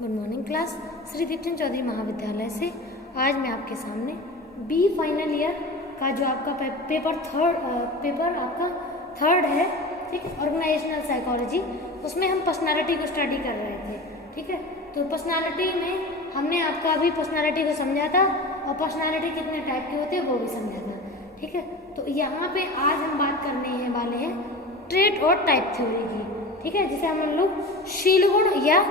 Good morning class. Shri Deepchand Chaudhary महाविद्यालय से आज मैं आपके सामने बी फाइनल ईयर का जो आपका पेपर आपका थर्ड है, ठीक है, ऑर्गेनाइजेशनल साइकोलॉजी, उसमें हम पर्सनालिटी को स्टडी कर रहे थे। ठीक है, तो पर्सनालिटी में हमने आपका अभी पर्सनालिटी को समझा था और पर्सनालिटी कितने टाइप के होते हैं वो भी समझा था। ठीक है, तो यहाँ पे आज हम बात करने वाले हैं ट्रेट और टाइप थ्योरी की। ठीक है, जिसे हम लोग शील गुण या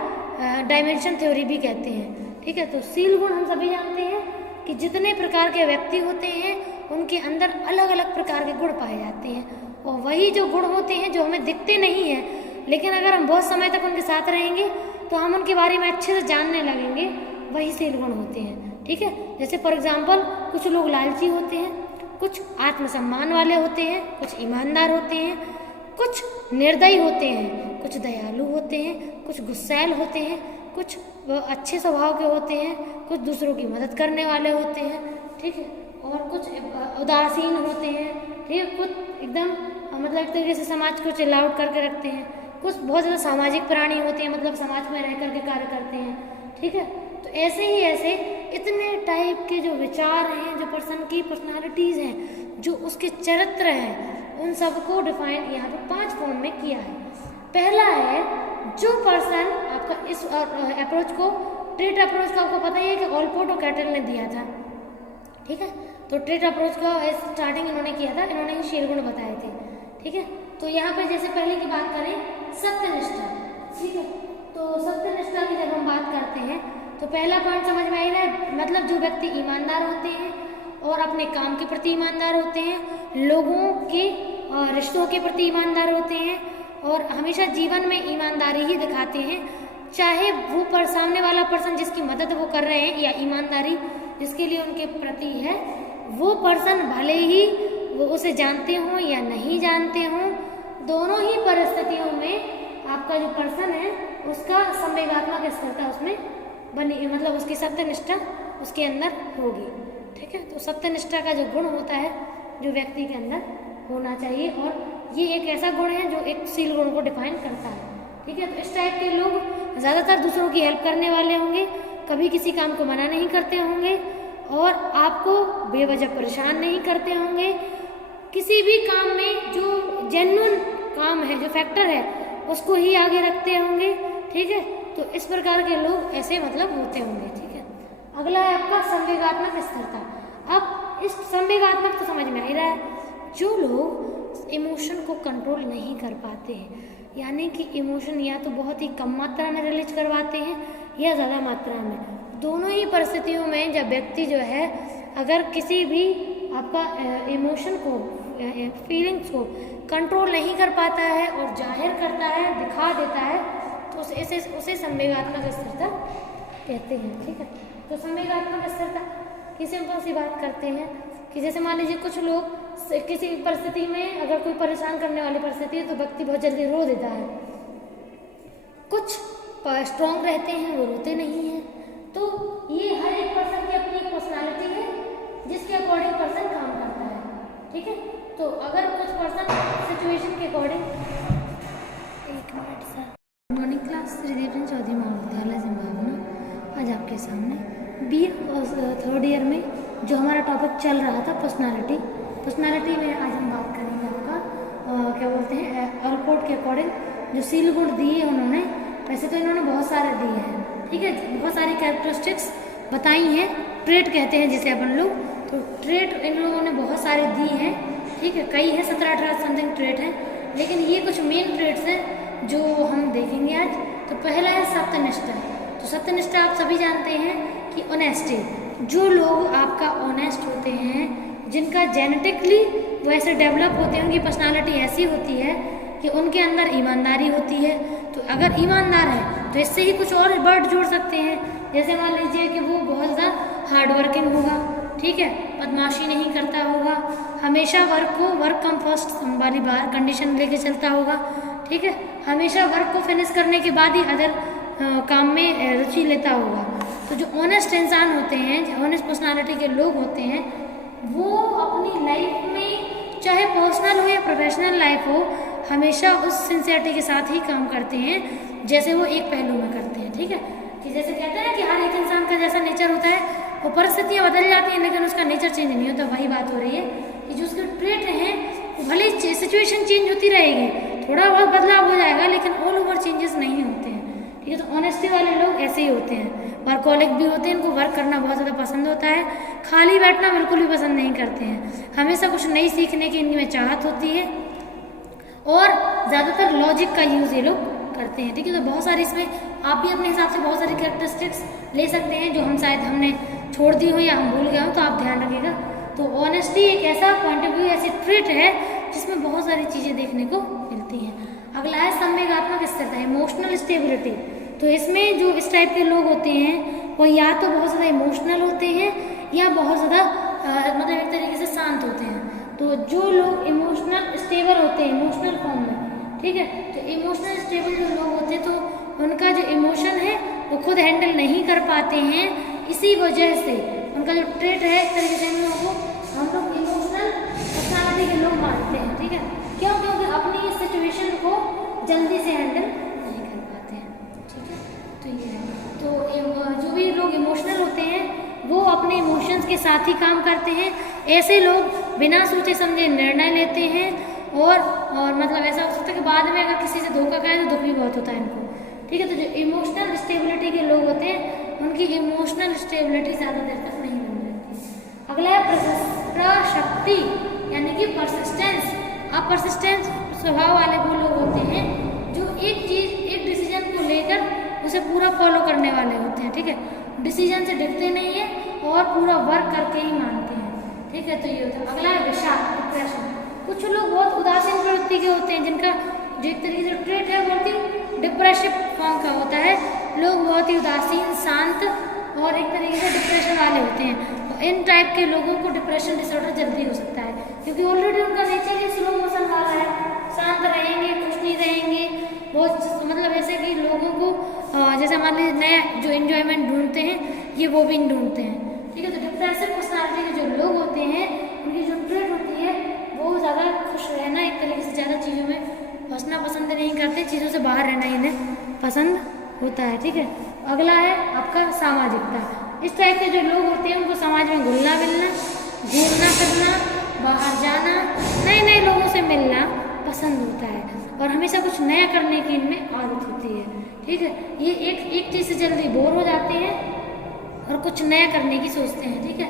डायमेंशन थ्योरी भी कहते हैं। ठीक है, तो शील गुण हम सभी जानते हैं कि जितने प्रकार के व्यक्ति होते हैं उनके अंदर अलग अलग प्रकार के गुण पाए जाते हैं, और वही जो गुण होते हैं जो हमें दिखते नहीं हैं, लेकिन अगर हम बहुत समय तक उनके साथ रहेंगे तो हम उनके बारे में अच्छे से जानने लगेंगे, वही शील गुण होते हैं। ठीक है, जैसे फॉर एग्जाम्पल कुछ लोग लालची होते हैं, कुछ आत्मसम्मान वाले होते हैं, कुछ ईमानदार होते हैं, कुछ निर्दयी होते हैं, कुछ दयालु होते हैं, कुछ गुस्सैल होते हैं, कुछ अच्छे स्वभाव के होते हैं, कुछ दूसरों की मदद करने वाले होते हैं। ठीक है, और कुछ उदासीन होते हैं। ठीक है, कुछ एकदम मतलब एक तरीके से समाज को चिल आउट करके रखते हैं, कुछ बहुत ज़्यादा सामाजिक प्राणी होते हैं, मतलब समाज में रह करके कार्य करते हैं। ठीक है, तो ऐसे ही ऐसे इतने टाइप के जो विचार हैं, जो पर्सन की पर्सनालिटीज़ हैं, जो उसके चरित्र हैं, उन सबको डिफाइन यहाँ पे 5 फॉर्म में किया है। पहला है जो पर्सन आपका इस अप्रोच को, ट्रेट अप्रोच का आपको पता ही है कि ऑलपोर्ट और कैटल ने दिया था। ठीक है, तो ट्रेट अप्रोच का स्टार्टिंग इन्होंने किया था, इन्होंने ही शील गुण बताए थे। ठीक है, तो यहाँ पे जैसे पहले की बात करें सत्यनिष्ठा। ठीक है, तो सत्यनिष्ठा की जब हम बात करते हैं तो पहला पॉइंट समझ में आई है, मतलब जो व्यक्ति ईमानदार होते हैं और अपने काम के प्रति ईमानदार होते हैं, लोगों के रिश्तों के प्रति ईमानदार होते हैं और हमेशा जीवन में ईमानदारी ही दिखाते हैं, चाहे वो सामने वाला पर्सन जिसकी मदद वो कर रहे हैं या ईमानदारी जिसके लिए उनके प्रति है, वो पर्सन भले ही वो उसे जानते हों या नहीं जानते हों, दोनों ही परिस्थितियों में आपका जो पर्सन है उसका संवेगात्मक स्थिरता उसमें बनी, मतलब उसकी सत्यनिष्ठा उसके अंदर होगी। ठीक है, तो सत्यनिष्ठा का जो गुण होता है जो व्यक्ति के अंदर होना चाहिए, और ये एक ऐसा गुण है जो एक शील गुण को डिफाइन करता है। ठीक है, तो इस टाइप के लोग ज़्यादातर दूसरों की हेल्प करने वाले होंगे, कभी किसी काम को मना नहीं करते होंगे और आपको बेवजह परेशान नहीं करते होंगे, किसी भी काम में जो जेन्युइन काम है, जो फैक्टर है, उसको ही आगे रखते होंगे। ठीक है, तो इस प्रकार के लोग ऐसे मतलब होते होंगे। ठीक है, अगला है आपका संवेगात्मक स्थिरता। अब इस संवेगात्मक तो समझ में आ ही रहा है, जो लोग इमोशन को कंट्रोल नहीं कर पाते हैं, यानी कि इमोशन या तो बहुत ही कम मात्रा में रिलीज करवाते हैं या ज़्यादा मात्रा में, दोनों ही परिस्थितियों में जब व्यक्ति जो है अगर किसी भी आपका इमोशन को, फीलिंग्स को कंट्रोल नहीं कर पाता है और जाहिर करता है, दिखा देता है, तो उसे संवेगात्मक स्थिरता कहते हैं। ठीक है, तो संवेगात्मक स्थिरता की सिंपल सी बात करते हैं कि जैसे मान लीजिए कुछ लोग किसी परिस्थिति में, अगर कोई परेशान करने वाली परिस्थिति है तो व्यक्ति बहुत जल्दी रो देता है, कुछ स्ट्रॉन्ग रहते हैं वो रोते नहीं हैं। तो ये हर एक पर्सन की अपनी एक पर्सनालिटी है जिसके अकॉर्डिंग पर्सन काम करता है। ठीक है, तो अगर कुछ पर्सन सिचुएशन के अकॉर्डिंग, एक minute sir, good morning class, Shri Deepchand Chaudhary महाविद्यालय से भावना आज आपके सामने बी थर्ड ईयर में जो हमारा टॉपिक चल रहा था पर्सनालिटी में आज हम बात करेंगे आपका क्या बोलते हैं ऑलपोर्ट के अकॉर्डिंग जो शील गुण दिए उन्होंने, वैसे तो इन्होंने बहुत सारे दिए हैं। ठीक है, बहुत सारी कैरेक्टरिस्टिक्स बताई हैं, ट्रेट कहते हैं जिसे अपन लोग, तो ट्रेट इन लोगों ने बहुत सारे दिए हैं। ठीक है, कई है, 17-18 समथिंग ट्रेट हैं, लेकिन ये कुछ मेन ट्रेट्स हैं जो हम देखेंगे आज। तो पहला है सत्यनिष्ठा। तो सत्यनिष्ठा आप सभी जानते हैं कि ऑनेस्टी, जो लोग आपका ऑनेस्ट होते हैं, जिनका जेनेटिकली वो ऐसे डेवलप होते हैं, उनकी पर्सनालिटी ऐसी होती है कि उनके अंदर ईमानदारी होती है। तो अगर ईमानदार है तो इससे ही कुछ और वर्ड जोड़ सकते हैं, जैसे मान लीजिए कि वो बहुत ज़्यादा हार्ड वर्किंग होगा, ठीक है, बदमाशी नहीं करता होगा, हमेशा वर्क कम फर्स्ट वाली बार कंडीशन लेके चलता होगा। ठीक है, हमेशा वर्क को फिनिश करने के बाद ही अदर काम में रुचि लेता होगा। तो जो ऑनेस्ट इंसान होते हैं, जो ऑनेस्ट पर्सनालिटी के लोग होते हैं, वो अपनी लाइफ में चाहे पर्सनल हो या प्रोफेशनल लाइफ हो, हमेशा उस सिंसियरिटी के साथ ही काम करते हैं जैसे वो एक पहलू में करते हैं। ठीक है, कि जैसे कहते हैं ना कि हर एक इंसान का जैसा नेचर होता है वो परिस्थितियाँ बदल जाती हैं लेकिन उसका नेचर चेंज नहीं होता। वही बात हो रही है कि जो उसके ट्रेट हैं वो भले ही सिचुएशन चेंज होती रहेगी, थोड़ा बहुत बदलाव हो जाएगा लेकिन ऑल ओवर चेंजेस नहीं होते हैं। ठीक है, तो ऑनेस्टी वाले लोग ऐसे ही होते हैं। वर्कहोलिक भी होते हैं, इनको वर्क करना बहुत ज़्यादा पसंद होता है, खाली बैठना बिल्कुल भी पसंद नहीं करते हैं, हमेशा कुछ नई सीखने की इनमें चाहत होती है और ज़्यादातर लॉजिक का यूज़ ये लोग करते हैं। ठीक है, तो बहुत सारी इसमें आप भी अपने हिसाब से बहुत सारी कैरेक्टरिस्टिक्स ले सकते हैं जो हमने छोड़ दी हो या हम भूल गए हो, तो आप ध्यान रखिएगा। तो ऑनेस्टी एक ऐसा पॉइंट ऑफ व्यू, ऐसी ट्रेट है जिसमें बहुत सारी चीज़ें देखने को मिलती हैं। अगला है संवेगात्मक स्थिरता, इमोशनल स्टेबिलिटी। तो इसमें जो इस टाइप के लोग होते हैं वो या तो बहुत ज़्यादा इमोशनल होते हैं या बहुत ज़्यादा मतलब एक तरीके से शांत होते हैं। तो जो लोग इमोशनल स्टेबल होते हैं इमोशनल फॉर्म में, ठीक है, तो इमोशनल स्टेबल जो लोग होते हैं तो उनका जो इमोशन है वो खुद हैंडल नहीं कर पाते हैं। इसी वजह से उनका जो ट्रेट है एक तरीके से हम लोग इमोशनल पर्सनालिटी के लोग मानते हैं। ठीक है, क्यों? क्योंकि अपनी सिचुएशन को जल्दी से हैंडल नहीं कर पाते हैं। ठीक है, तो ये है। तो जो भी लोग इमोशनल होते हैं वो अपने इमोशंस के साथ ही काम करते हैं। ऐसे लोग बिना सोचे समझे निर्णय लेते हैं और मतलब ऐसा हो सकता है कि बाद में अगर किसी से धोखा खाए तो दुख भी बहुत होता है इनको। ठीक है, तो जो इमोशनल स्टेबिलिटी के लोग होते हैं उनकी इमोशनल स्टेबिलिटी ज़्यादा देर तक नहीं बन रहती। अगला है प्रशक्ति यानी कि परसिस्टेंस। अब परसिस्टेंस स्वभाव वाले वो लोग होते हैं जो एक डिसीजन को लेकर उसे पूरा फॉलो करने वाले होते हैं। ठीक है, डिसीजन से डिपते नहीं है और पूरा वर्क करके ही मानते हैं। ठीक है, तो ये होता है। अगला है विषाद, डिप्रेशन। कुछ लोग बहुत उदासीन प्रवृत्ति के होते हैं जिनका जो एक तरीके से ट्रेट है बहुत ही डिप्रेसिव फॉर्म का होता है। लोग बहुत ही उदासीन, शांत और एक तरीके से डिप्रेशन वाले होते हैं। तो इन टाइप के लोगों को डिप्रेशन डिसऑर्डर जल्दी हो सकता है क्योंकि ऑलरेडी उनका नेचर ही स्लो मोशन वाला है, शांत रहेंगे, खुश नहीं रहेंगे। बहुत मतलब ऐसे कि लोगों को जैसे मान लीजिए नया जो एंजॉयमेंट ढूंढते हैं ये वो भी ढूंढते हैं। ठीक है, तो डिप्रेसिव पर्सनालिटी के जो लोग होते हैं उनकी जो ट्रेट होती है वो ज़्यादा खुश रहना, एक तरीके से ज़्यादा चीज़ों में फंसना पसंद नहीं करते, चीज़ों से बाहर रहना इन्हें पसंद होता है। ठीक है, अगला है आपका सामाजिकता। इस टाइप के जो लोग होते हैं उनको समाज में घुलना मिलना, घूमना फिरना, बाहर जाना, नए नए लोगों से मिलना पसंद होता है और हमेशा कुछ नया करने की इनमें आदत होती है। ठीक है, ये एक चीज़ से जल्दी बोर हो जाते हैं और कुछ नया करने की सोचते हैं। ठीक है,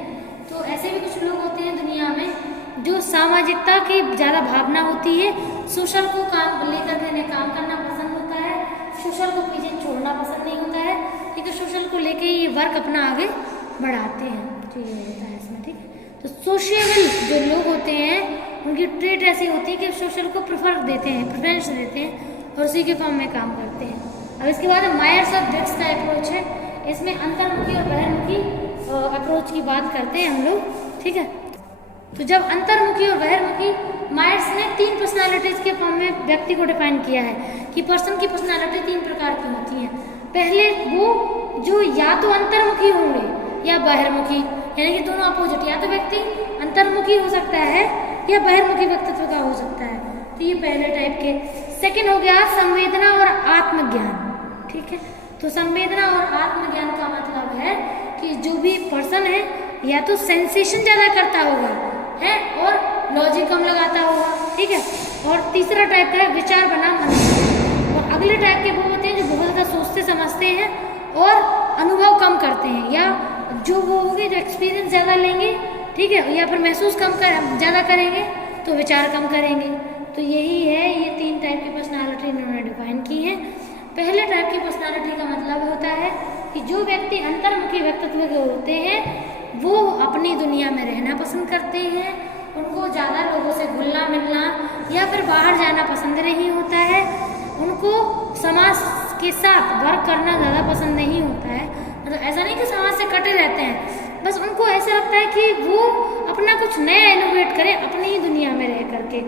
तो ऐसे भी कुछ लोग होते हैं दुनिया में जो सामाजिकता की ज़्यादा भावना होती है, सोशल को काम लेकर के काम करना पसंद होता है, सोशल को पीछे छोड़ना पसंद नहीं होता है। ठीक है, सोशल को लेके ये वर्क अपना आगे बढ़ाते हैं। ठीक है, होता है इसमें। ठीक है, तो सोशियल जो लोग होते हैं उनकी ट्रेट ऐसी होती है कि सोशल को प्रेफरेंस देते हैं और उसी के फॉर्म में काम करते हैं। अब इसके बाद मायर्स और ब्रिग्स का अप्रोच है। इसमें अंतर्मुखी और बहिर्मुखी अप्रोच की बात करते हैं हम लोग। ठीक है, तो जब अंतर्मुखी और बहिर्मुखी, मायर्स ने 3 पर्सनालिटीज के फॉर्म में व्यक्ति को डिफाइन किया है कि पर्सन की पर्सनालिटी 3 प्रकार की होती हैं। पहले वो जो या तो अंतर्मुखी होंगे या बहिर्मुखी, यानी कि दोनों अपोजिट, या तो व्यक्ति अंतर्मुखी हो सकता है या बहिर्मुखी व्यक्तित्व का हो सकता है। तो ये पहले टाइप के। सेकंड हो गया संवेदना और आत्मज्ञान। ठीक है, तो संवेदना और आत्मज्ञान का मतलब है कि जो भी पर्सन है या तो सेंसेशन ज़्यादा करता होगा है और लॉजिक कम लगाता होगा। ठीक है, और तीसरा टाइप का है विचार बनाम अनुभव। और अगले टाइप के वो होते हैं जो बहुत ज़्यादा सोचते समझते हैं और अनुभव कम करते हैं, या जो वो होंगे जो एक्सपीरियंस ज़्यादा लेंगे। ठीक है, या फिर महसूस ज़्यादा करेंगे तो विचार कम करेंगे। तो यही है, ये 3 टाइप की पर्सनालिटी इन्होंने डिफाइन की है। पहले टाइप की पर्सनालिटी का मतलब होता है कि जो व्यक्ति अंतर्मुखी व्यक्तित्व के होते हैं वो अपनी दुनिया में रहना पसंद करते हैं, उनको ज़्यादा लोगों से घुलना मिलना या फिर बाहर जाना पसंद नहीं होता है, उनको समाज के साथ वर्क करना ज़्यादा पसंद नहीं होता है। मतलब ऐसा नहीं कि समाज से कटे रहते हैं, बस उनको ऐसा लगता है कि वो अपना कुछ नया इनोवेट करें अपनी ही दुनिया में रह करके।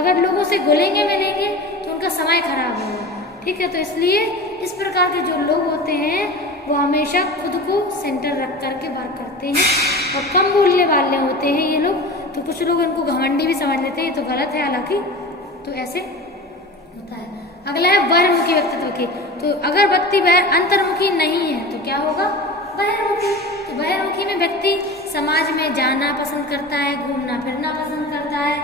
अगर लोगों से घुलेंगे मिलेंगे तो उनका समय खराब होगा। ठीक है, तो इसलिए इस प्रकार के जो लोग होते हैं वो हमेशा खुद को सेंटर रख करके वर्क करते हैं और कम बोलने वाले होते हैं ये लोग। तो कुछ लोग इनको घमंडी भी समझ लेते हैं, ये तो गलत है हालांकि। तो ऐसे होता है। अगला है बहिर्मुखी व्यक्तित्व की। तो अगर व्यक्ति अंतर्मुखी नहीं है तो क्या होगा, बहिर्मुखी। तो बहिर्मुखी में व्यक्ति समाज में जाना पसंद करता है, घूमना फिरना पसंद करता है,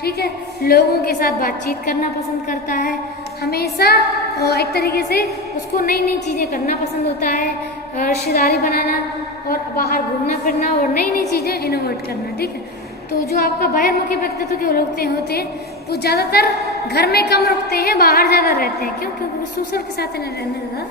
ठीक है, लोगों के साथ बातचीत करना पसंद करता है, हमेशा एक तरीके से उसको नई नई चीज़ें करना पसंद होता है, रिश्तेदारी बनाना और बाहर घूमना फिरना और नई नई चीज़ें इनोवेट करना, ठीक है। तो जो आपका बहिर्मुखी व्यक्तित्व के लोग होते हैं वो ज़्यादातर घर में कम रुकते हैं, बाहर ज़्यादा रहते हैं। क्यों? क्योंकि सोशल के साथ रहने ज़्यादा,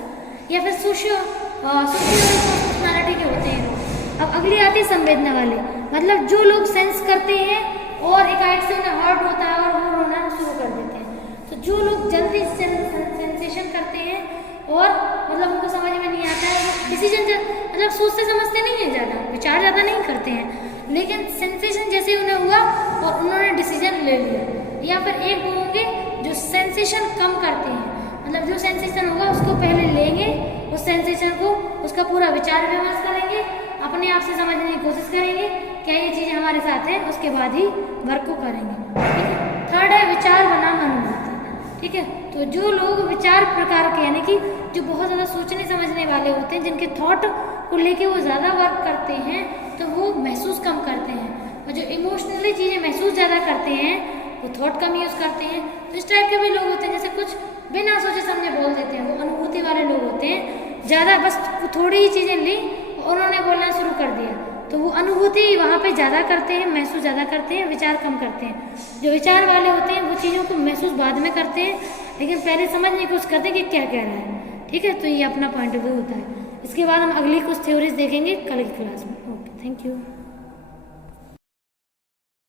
या फिर सोशियो पर्सनालिटी के होते हैं लोग। अब अगली आती है संवेदना वाले, मतलब जो लोग सेंस करते हैं और एकाएक से उन्हें हर्ट होता है और वो रोना शुरू कर देते हैं। तो जो लोग जल्दी सेंसेशन करते हैं और मतलब उनको समझ में नहीं आता है, वो डिसीजन मतलब सोचते समझते नहीं है, ज़्यादा विचार ज़्यादा नहीं करते हैं, लेकिन सेंसेशन जैसे उन्हें हुआ और उन्होंने डिसीजन ले लिया। या फिर एक वो होंगे जो सेंसेशन कम करते हैं, मतलब जो सेंसेशन होगा उसको पहले लेंगे, उस सेंसेशन को उसका पूरा विचार विमर्श करेंगे, अपने आप से समझने की कोशिश करेंगे क्या ये चीज़ हमारे साथ है, उसके बाद ही वर्क को करेंगे, ठीक है। थर्ड है विचार बनाम अनुभूति, ठीक है। तो जो लोग विचार प्रकार के यानी कि जो बहुत ज़्यादा सोचने समझने वाले होते हैं, जिनके थॉट को लेके वो ज़्यादा वर्क करते हैं, तो वो महसूस कम करते हैं, और जो इमोशनली चीज़ें महसूस ज़्यादा करते हैं वो थॉट कम यूज़ करते हैं। तो इस टाइप के भी लोग होते हैं, जैसे कुछ बिना सोचे समझे बोल देते हैं, वो अनुभूति वाले लोग होते हैं। ज़्यादा बस थोड़ी ही चीज़ें ली और उन्होंने बोलना शुरू कर दिया, तो वो अनुभूति वहाँ पे ज़्यादा करते हैं, महसूस ज़्यादा करते हैं, विचार कम करते हैं। जो विचार वाले होते हैं वो चीज़ों को महसूस बाद में करते हैं, लेकिन पहले समझने की कोशिश करते हैं कि क्या कह रहा है, ठीक है। तो ये अपना पॉइंट ऑफ व्यू होता है। इसके बाद हम अगली कुछ थ्योरीज देखेंगे कल की क्लास में। Okay, thank you.